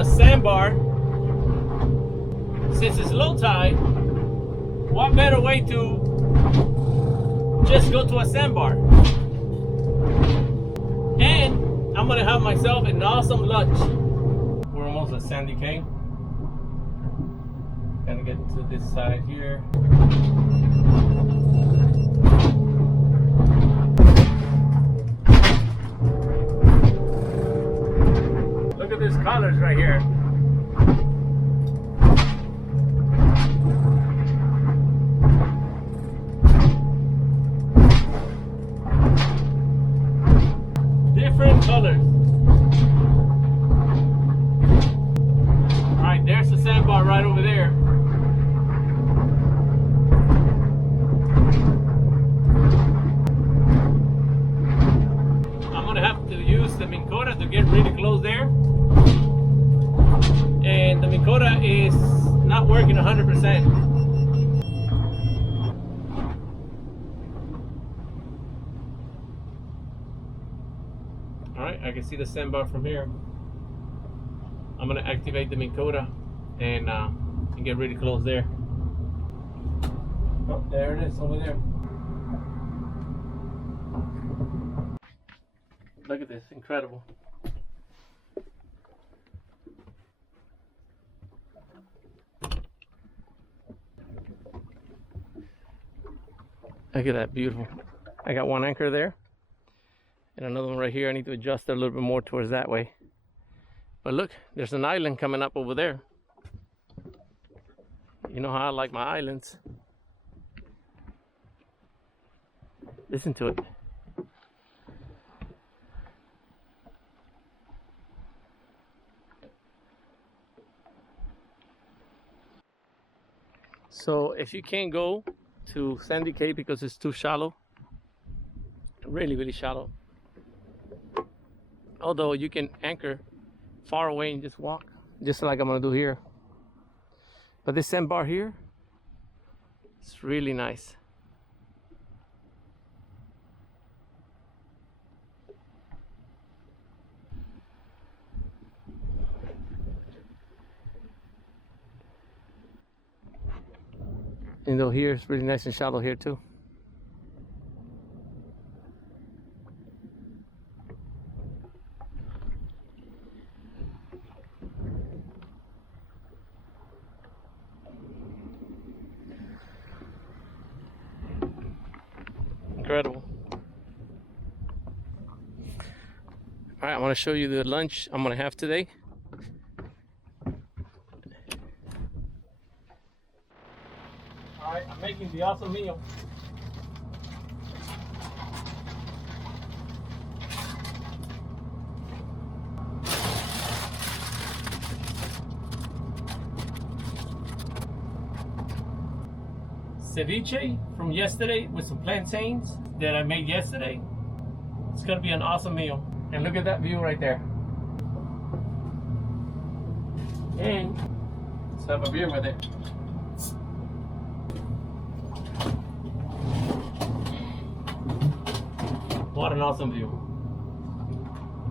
a sandbar. Since it's low tide, what better way to just go to a sandbar? And I'm gonna have myself an awesome lunch. We're almost at Sandy Cay. Gonna get to this side here. Look at these colors right here. Different colors. Alright, there's the sandbar right over there. I'm gonna have to use the Minn Kota to get really close there. And the Minn Kota is not working 100%. Alright, I can see the sandbar from here. I'm gonna activate the Minn Kota and get really close there. Oh, there it is over there. Look at this, incredible. Look at that, beautiful. I got one anchor there and another one right here. I need to adjust it a little bit more towards that way. But look, there's an island coming up over there. You know how I like my islands. Listen to it. So if you can't go to Sandy Cay because it's too shallow, really shallow, although you can anchor far away and just walk, just like I'm gonna do here. But this sandbar here, it's really nice. And though here it's really nice and shallow here too. Incredible. All right, I want to show you the lunch I'm gonna have today. All right, I'm making the awesome meal. Ceviche from yesterday with some plantains that I made yesterday. It's gonna be an awesome meal. And look at that view right there. And let's have a beer with it. What an awesome view.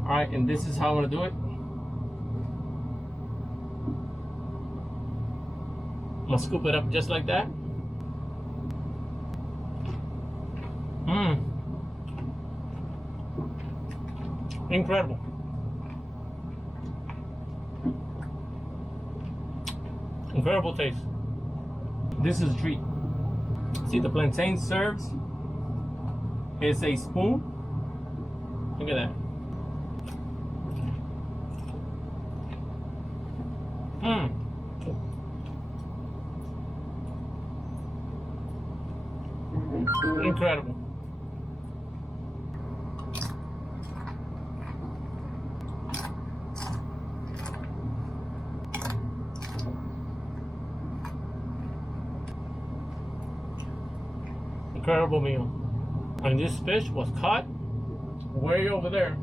All right, and this is how I'm gonna do it. I'm gonna scoop it up just like that. Incredible. Incredible taste. This is a treat. See, the plantain serves is a spoon. Look at that. Incredible. Incredible meal. And this fish was caught way over there,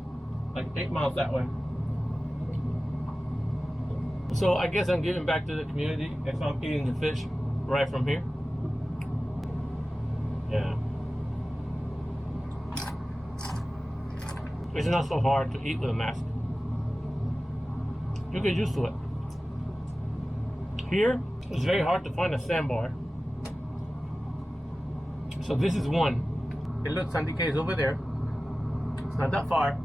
like 8 miles that way. So I guess I'm giving back to the community if I'm eating the fish right from here. Yeah. It's not so hard to eat with a mask. You get used to it. Here, it's very hard to find a sandbar. So this is one. It looks Sandy Cay is over there. It's not that far.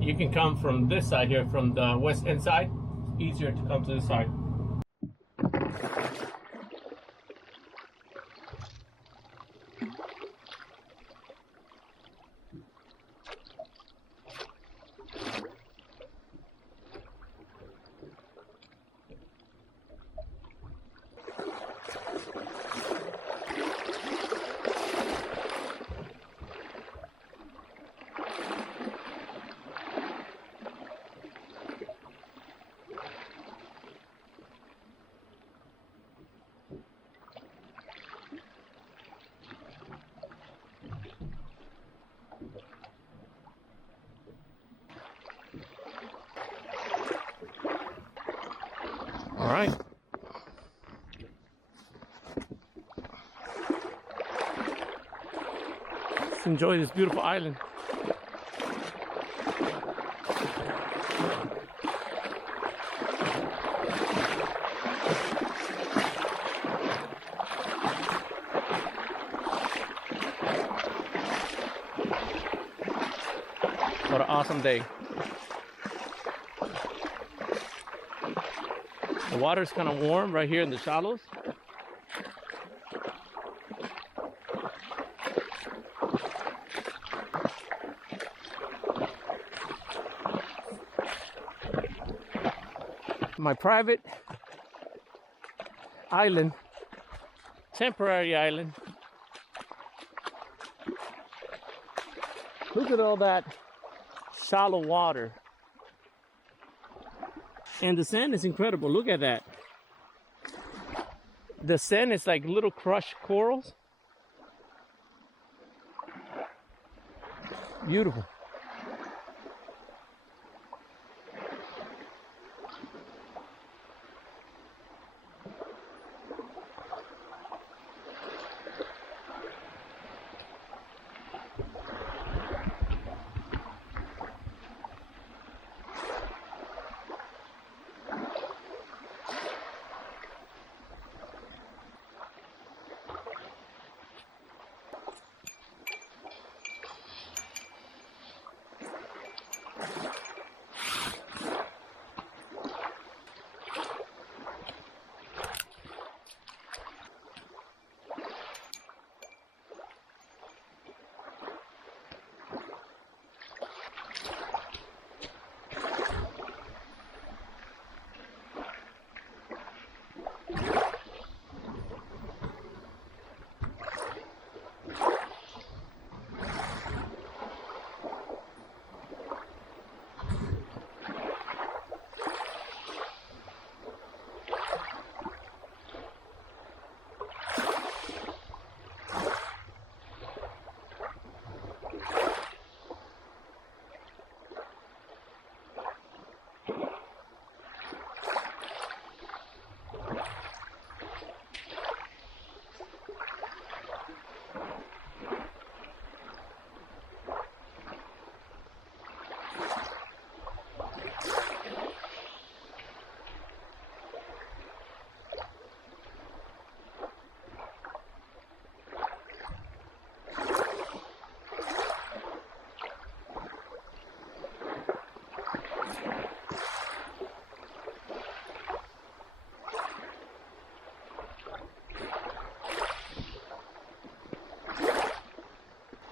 You can come from this side here, from the West End side. It's easier to come to this side. All right. Let's enjoy this beautiful island. What an awesome day. The water's kind of warm right here in the shallows. My private island, temporary island. Look at all that shallow water. And the sand is incredible. Look at that. The sand is like little crushed corals. Beautiful.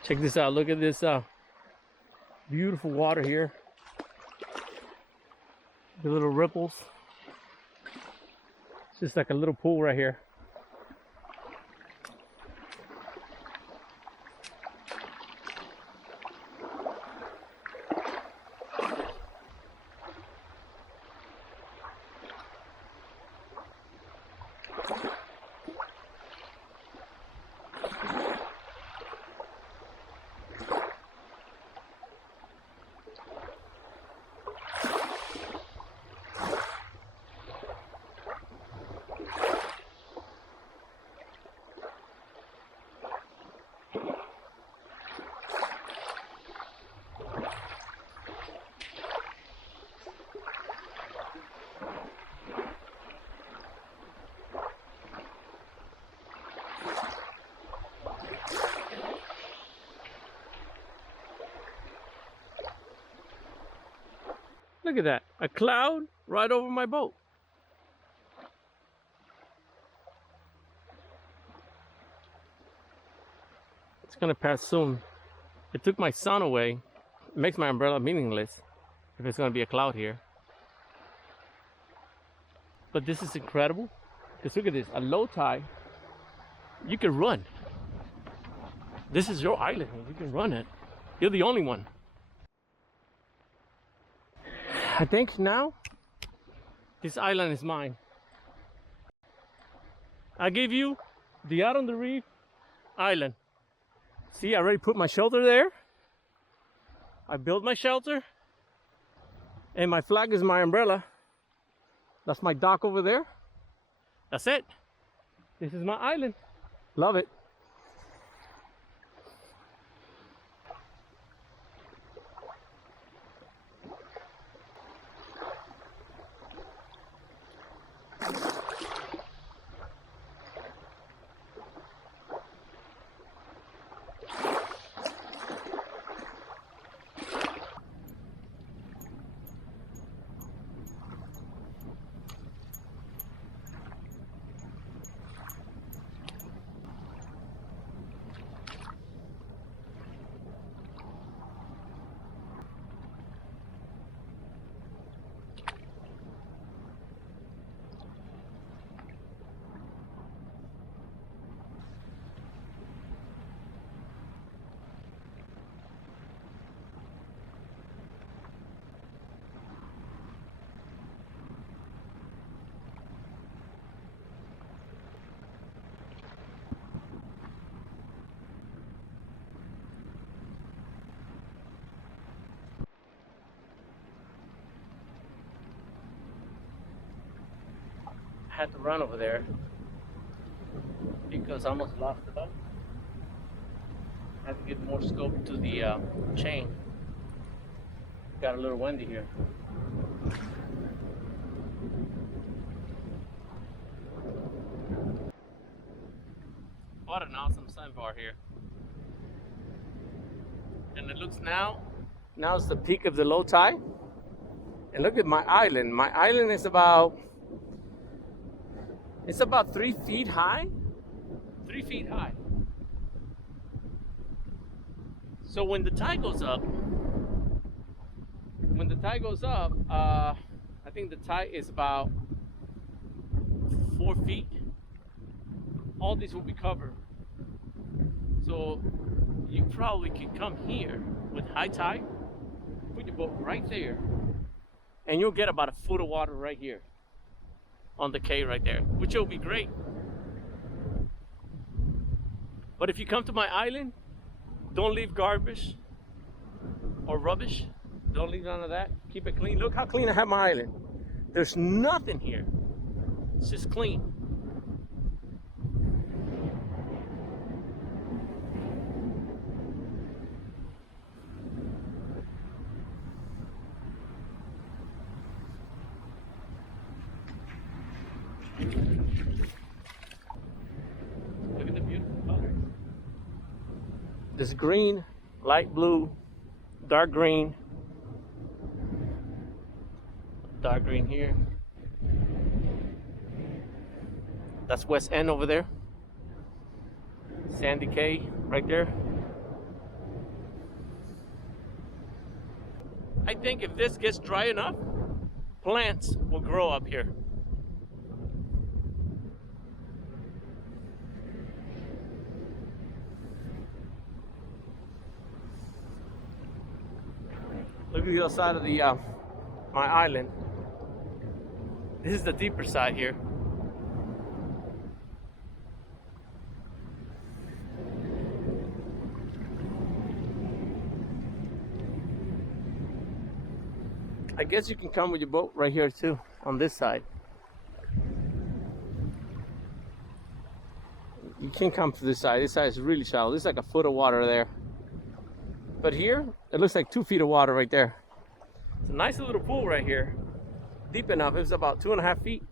Check this out. Look at this beautiful water here. The little ripples. It's just like a little pool right here. Look at that. A cloud right over my boat. It's gonna pass soon. It took my sun away. It makes my umbrella meaningless if it's gonna be a cloud here. But this is incredible. Because look at this, a low tide, you can run. This is your island, you can run it. You're the only one. I think now, this island is mine. I give you the Yacht on the Reef island. See, I already put my shelter there. I built my shelter. And my flag is my umbrella. That's my dock over there. That's it. This is my island. Love it. I had to run over there because I almost lost the boat. I had to give more scope to the chain. Got a little windy here. What an awesome sandbar here. And it looks now it's the peak of the low tide. And look at my island. My island is about 3 feet high. 3 feet high. So when the tide goes up, I think the tide is about 4 feet. All these will be covered. So you probably can come here with high tide, put your boat right there, and you'll get about a foot of water right here on the quay right there, which will be great. But if you come to my island, don't leave garbage or rubbish. Don't leave none of that. Keep it clean. Look how clean I have my island. There's nothing here. It's just clean. Look at the beautiful colors. This green, light blue, dark green here. That's West End over there. Sandy Cay right there. I think if this gets dry enough, plants will grow up here. Look at the other side of the my island. This is the deeper side here. I guess you can come with your boat right here too, on this side. You can come to this side. This side is really shallow. This is like a foot of water there. But here, it looks like 2 feet of water right there. It's a nice little pool right here. Deep enough, it's about 2.5 feet.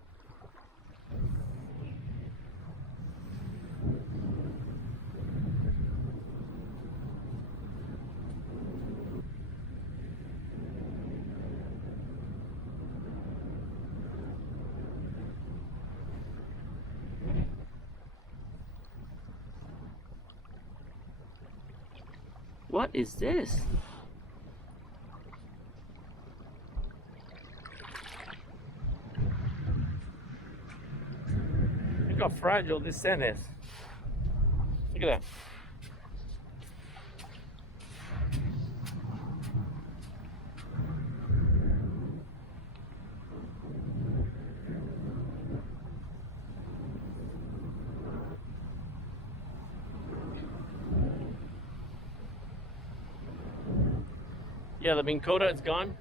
What is this? Look how fragile this sand is. Look at that. Yeah, the Minn Kota is gone.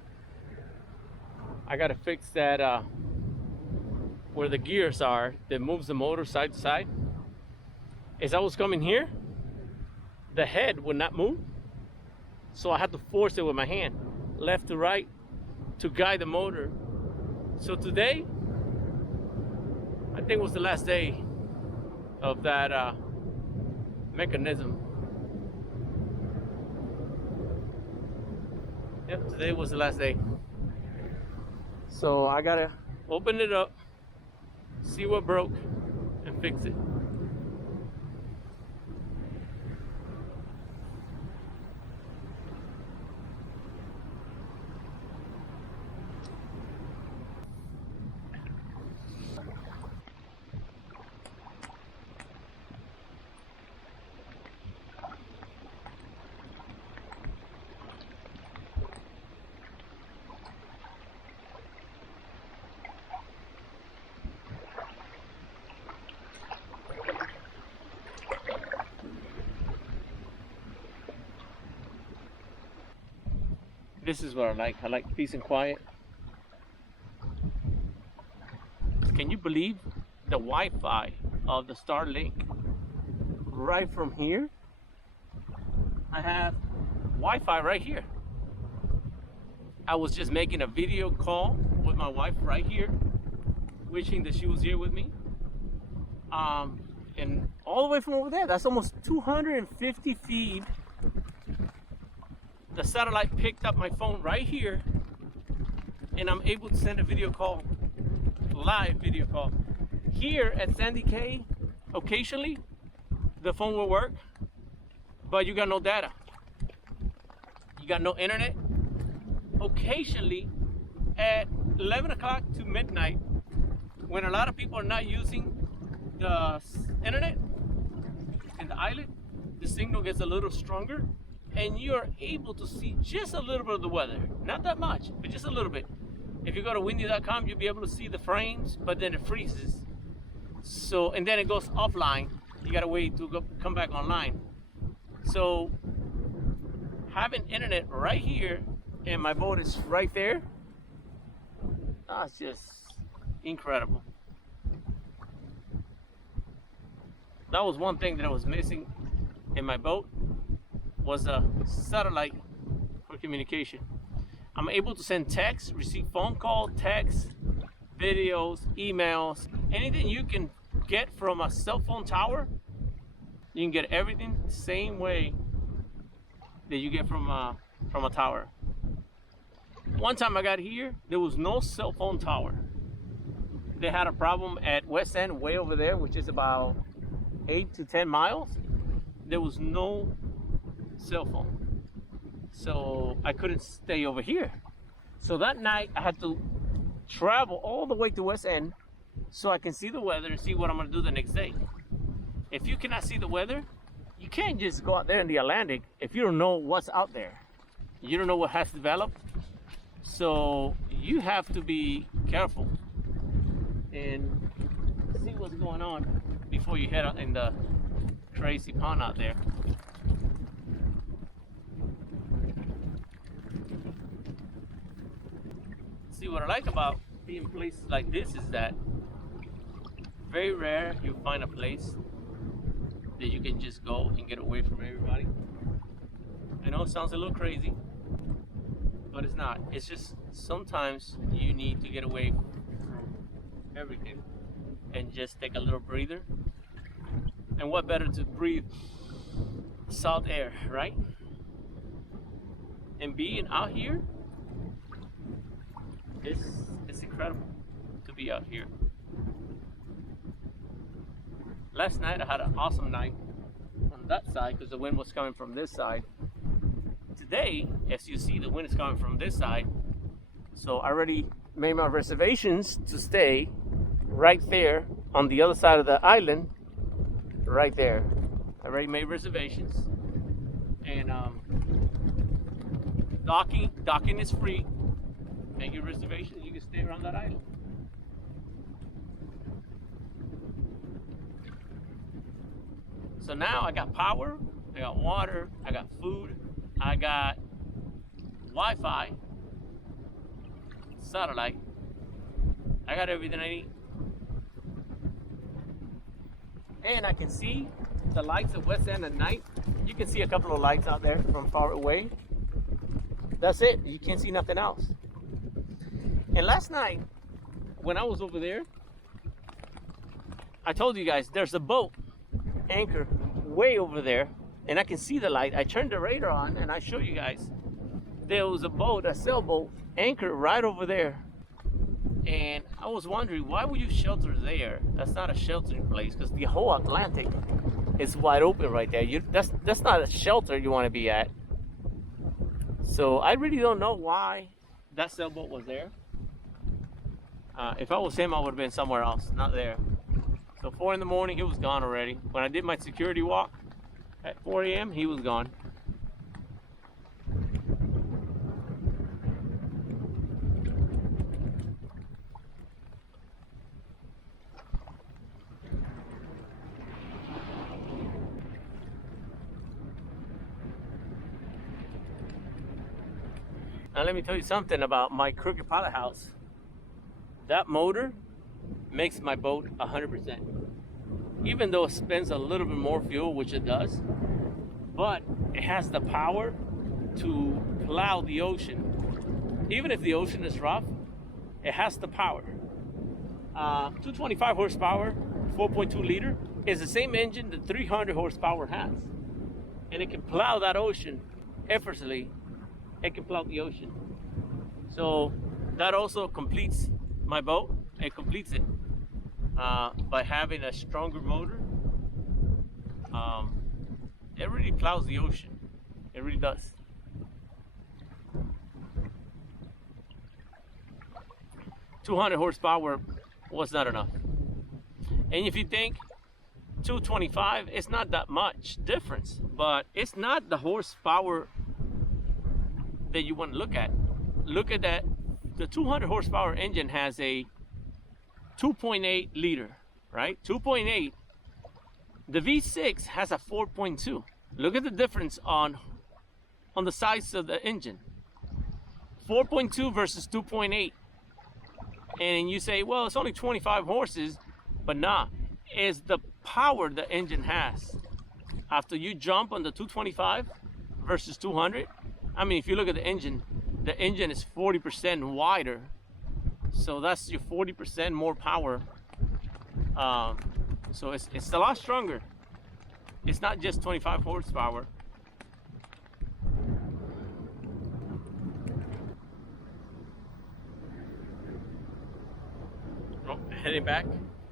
I gotta fix that where the gears are that moves the motor side to side. As I was coming here, the head would not move, so I had to force it with my hand, left to right, to guide the motor. So today, I think was the last day of that mechanism. Yep, today was the last day. So I gotta open it up, see what broke, and fix it. This is what I like. I like peace and quiet. Can you believe the Wi-Fi of the Starlink? Right from here, I have Wi-Fi right here. I was just making a video call with my wife right here, wishing that she was here with me. And all the way from over there, that's almost 250 feet. The satellite picked up my phone right here, and I'm able to send a video call, live video call. Here at Sandy Cay, occasionally the phone will work, but you got no data. You got no internet. Occasionally at 11 o'clock to midnight, when a lot of people are not using the internet in the island, the signal gets a little stronger, and you're able to see just a little bit of the weather. Not that much, but just a little bit. If you go to windy.com, you'll be able to see the frames, but then it freezes. So, and then it goes offline. You gotta wait to come back online. So, having internet right here, and my boat is right there, that's just incredible. That was one thing that I was missing in my boat, was a satellite for communication. I'm able to send text, receive phone call, text, videos, emails, anything you can get from a cell phone tower. You can get everything the same way that you get from a tower. One time I got here, there was no cell phone tower. They had a problem at West End, way over there, which is about 8 to 10 miles. There was no cell phone, so I couldn't stay over here. So that night I had to travel all the way to West End so I can see the weather and see what I'm gonna do the next day. If you cannot see the weather, you can't just go out there in the Atlantic if you don't know what's out there. You don't know what has developed, so you have to be careful and see what's going on before you head out in the crazy pond out there. See, what I like about being in places like this is that very rare you find a place that you can just go and get away from everybody. I know it sounds a little crazy, but it's not. It's just sometimes you need to get away from everything and just take a little breather. And what better to breathe salt air, right? And being out here, it's incredible to be out here. Last night I had an awesome night on that side because the wind was coming from this side. today, as you see, the wind is coming from this side. So I already made my reservations to stay right there on the other side of the island, right there. I already made reservations, and docking is free. Make your reservations, you can stay around that island. So now I got power, I got water, I got food, I got Wi-Fi, satellite. I got everything I need. And I can see the lights at West End at night. You can see a couple of lights out there from far away. That's it. You can't see nothing else. And last night, when I was over there, I told you guys there's a boat anchor way over there, and I can see the light. I turned the radar on and I show you guys there was a boat, a sailboat anchored right over there. And I was wondering, why would you shelter there? That's not a sheltering place, because the whole Atlantic is wide open right there. That's not a shelter you want to be at. So I really don't know why that sailboat was there. If I was him, I would have been somewhere else, not there. So 4 in the morning, he was gone already. When I did my security walk at 4 a.m., he was gone. Now let me tell you something about my Crooked Pilot House. That motor makes my boat 100%. Even though it spends a little bit more fuel, which it does, but it has the power to plow the ocean. Even if the ocean is rough, it has the power. 225 horsepower, 4.2 liter, is the same engine that 300 horsepower has. And it can plow that ocean effortlessly. It can plow the ocean. So that also completes my boat. It completes it by having a stronger motor. It really plows the ocean. It really does. "200 horsepower was not enough. And if you think 225, it's not that much difference, but it's not the horsepower that you want to look at. Look at that. The 200 horsepower engine has a 2.8 liter, right? 2.8. The V6 has a 4.2. Look at the difference on the size of the engine. 4.2 versus 2.8. And you say, well, it's only 25 horses, but nah, it's the power the engine has. After you jump on the 225 versus 200, I mean, if you look at the engine is 40% wider. So that's your 40% more power. So it's a lot stronger. It's not just 25 horsepower. Oh, heading back.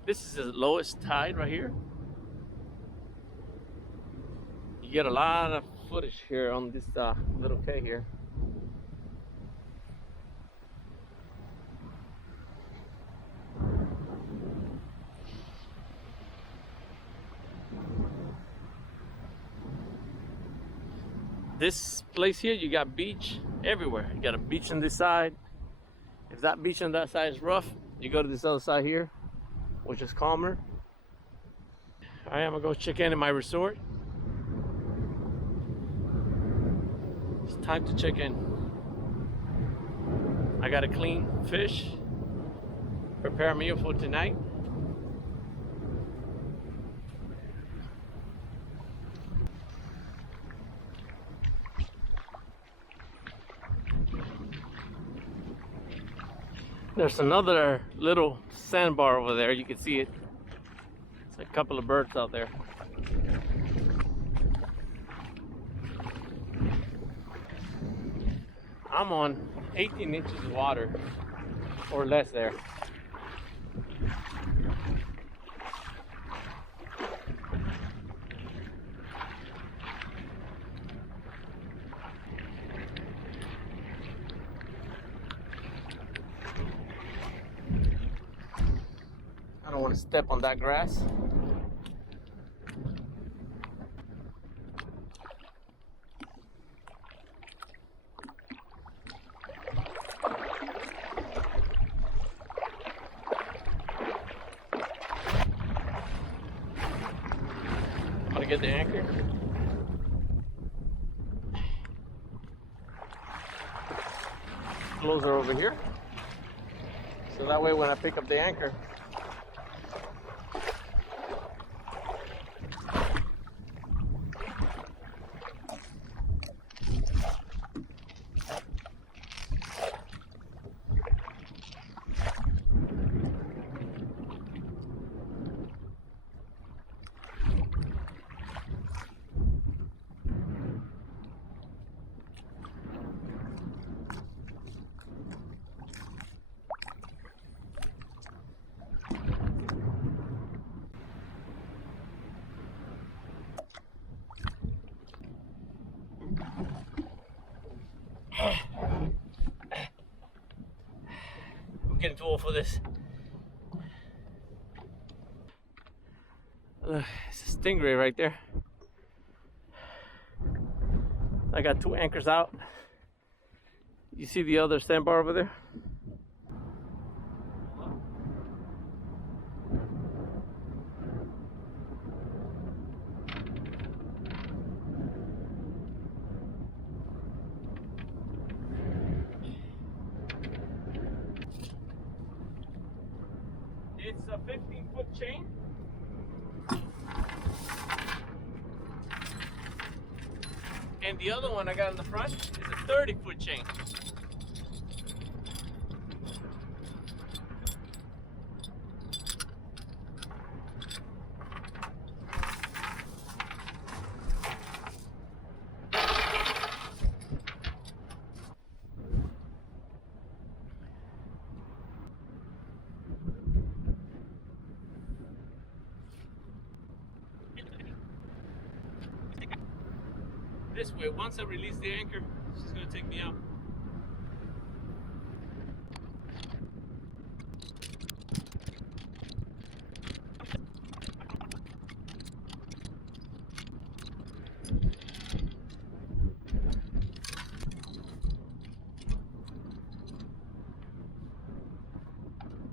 This is the lowest tide right here. You get a lot of footage here on this little K here. This place here, you got beach everywhere. You got a beach on this side. If that beach on that side is rough, you go to this other side here, which is calmer. All right, I'm gonna go check in my resort. It's time to check in. I gotta clean fish, prepare a meal for tonight. There's another little sandbar over there. You can see it. It's a couple of birds out there. I'm on 18 inches of water or less there. step on that grass. I'm gonna get the anchor. Closer over here. So that way when I pick up the anchor, I'm getting too old for this. Look, it's a stingray right there. I got 2 anchors out. You see the other sandbar over there? It's a 15-foot chain. And the other one I got in the front is a 30-foot chain. This way, once I release the anchor, she's gonna take me out.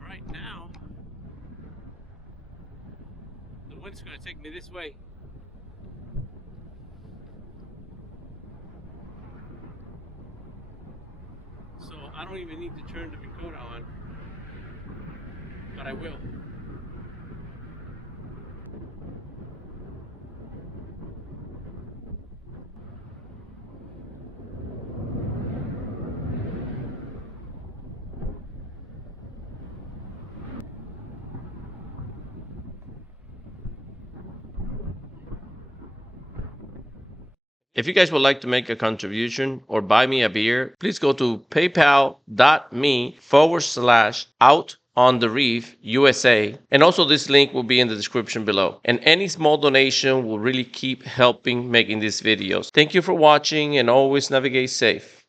Right now, the wind's gonna take me this way. So I don't even need to turn the Dakota on, but I will. If you guys would like to make a contribution or buy me a beer, please go to paypal.me/out on the Reef USA. And also this link will be in the description below. And any small donation will really keep helping making these videos. Thank you for watching and always navigate safe.